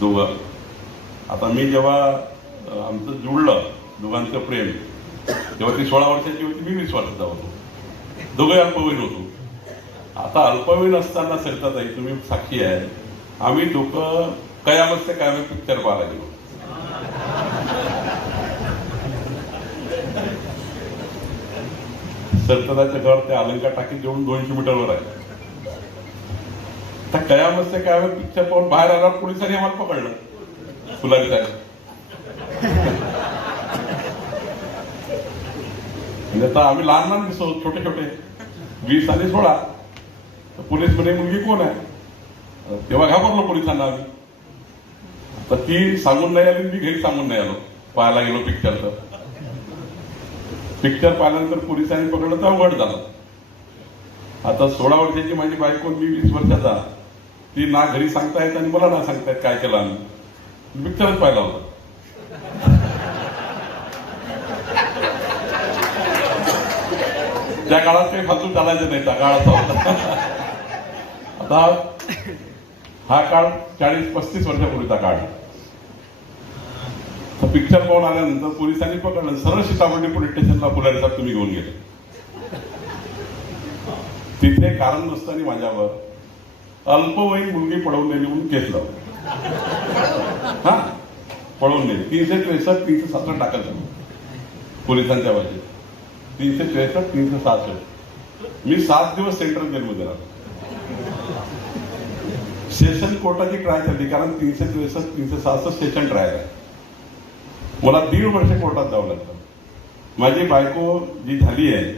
दोघं. आता मी जेव्हा आमचं जुळलं दोघांचं प्रेम, तेव्हा ती 16 वर्षाची होती, मी 20 वर्षाचा होतो. दोघे अल्पवयीन होतो. आता अल्पवयीन असताना सरिताताई तुम्ही साक्षी आहे, आम्ही दोघं कयामत से कयामत पिक्चर पाहायला गेलो. सरिताताईचं घर ते अलंकार टाकी जेवून 200 मीटरवर आहे. त्या कयामत से कयामत पिक्चर पाहून बाहेर आल्यावर पोलिसांनी आम्हाला पकडलं. फुलारी साहेब म्हणजे आता आम्ही लहान लहान दिसतो, छोटे छोटे, 20 आणि 16. पोलीस म्हणे मुलगी कोण आहे? तेव्हा घाबरलो पोलिसांना आम्ही. तर ती सांगून नाही आली, मी घरी सांगून नाही आलो. पाहायला गेलो पिक्चरचं. पिक्चर पाहिल्यानंतर पोलिसांनी पकडलं तर अवघड झालं. आता 16 वर्षाची माझी बायको, मी 20 वर्षाचा. ती ना घरी सांगतायत आणि मला ना सांगतायत काय केलं आम्ही. पिक्चरच पाहिला होता. त्या काळात काही फालतू चालायचं नाही, त्या काळाचा होता. आता हा काळ 40-35 वर्षापूर्वीचा काळ. पिक्चर पाहून आल्यानंतर पोलिसांनी पकडलं. सरळ सीताबर्डी पोलीस स्टेशनला फुलारी साहेब तुम्ही घेऊन गेले. तिथे कारण नसताना माझ्यावर अल्पवयीन मुलगी पळवून नेली म्हणून केस लावली. हा, पळवून नेली. 363, 367 टाकत झालं पोलिसांच्या वतीने. 363, 367. मी 7 दिवस सेंट्रल जेलमध्ये राहिलो. सेशन कोर्टाची ट्रायल झाली, कारण 363, 367 सेशन ट्रायल आहे. मला 1.5 वर्ष कोर्टात जावं लागतं. माझी बायको जी झाली आहे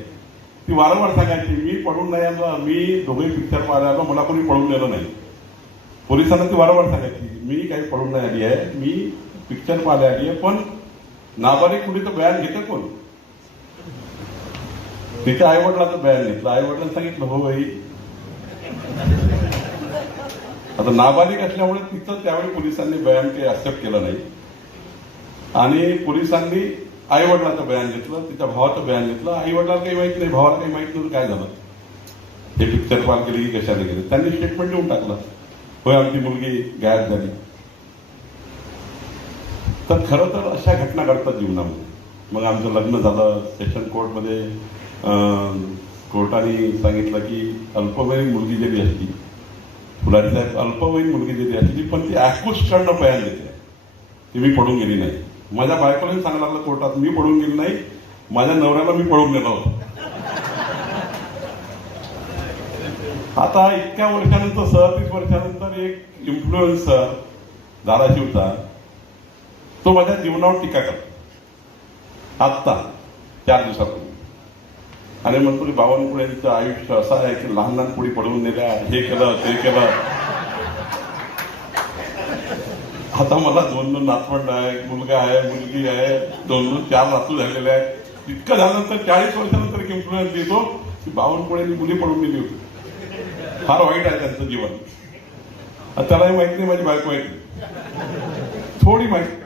ती वारंवार सांगायची, मी पळून नाही आलो, मी दोघेही पिक्चर पाहायला आलो, मला कोणी पळून नेलं नाही. पोलिसांना ती वारंवार सांगायची, मी काही पळून नाही आली आहे, मी पिक्चर पाहायला आली आहे. पण नाबालिक कुणी तर बयान घेतं कोण? तिच्या आईवडिलाचं बयान घेतलं. आईवडिलांनी सांगितलं, हो बाई. आता नाबालिक असल्यामुळे तिचं त्यावेळी पोलिसांनी बयान काही ऍक्सेप्ट केलं नाही. आणि पोलिसांनी आईवडिलाचं बयान घेतलं, तिच्या भावाचं बयान घेतलं. आईवडिलाला काही माहित नाही, भावाला काही माहित नव्हतं काय झालं, हे पिक्चर पाल केली की कशाने गेले. त्यांनी स्टेटमेंट देऊन टाकलं, होय आमची मुलगी गायब झाली. तर खरं तर अशा घटना घडतात जीवनामध्ये. मग आमचं लग्न झालं. सेशन कोर्टमध्ये कोर्टाने सांगितलं की अल्पवयीन मुलगी जरी असली, फुलारी साहेब अल्पवयीन मुलगी जरी असली, पण ती ऍक्युस्टकडनं बयान देते की मी पडून गेली नाही. माझ्या बायकोलाही सांगायला लागलं कोर्टात, मी पडून गेली नाही, माझ्या नवऱ्याला मी पळून नेलं होतं. आता इतक्या वर्षानंतर, 37 वर्षानंतर एक इन्फ्लुएन्सर धाराशिवचा, तो माझ्या जीवनावर टीका करतो आत्ता 4 दिवसापूर्वी. आणि म्हणतो की बावनकुळेंचं आयुष्य असं आहे की लहान लहान पुढे पडवून नेल्या, हे केलं ते केलं. आता मला 2 नातवंड आहे, मुलगा आहे, मुलगी आहे, 2-4 नातू झालेले आहेत. इतकं झाल्यानंतर 40 वर्षानंतर एक इन्फ्लुएन्स देतो की बावनकुळेंनी मुली पडून नेली होती. फार वाईट आहे त्यांचं जीवन. त्यालाही माहित नाही माझी बायको आहे थोडी माहिती.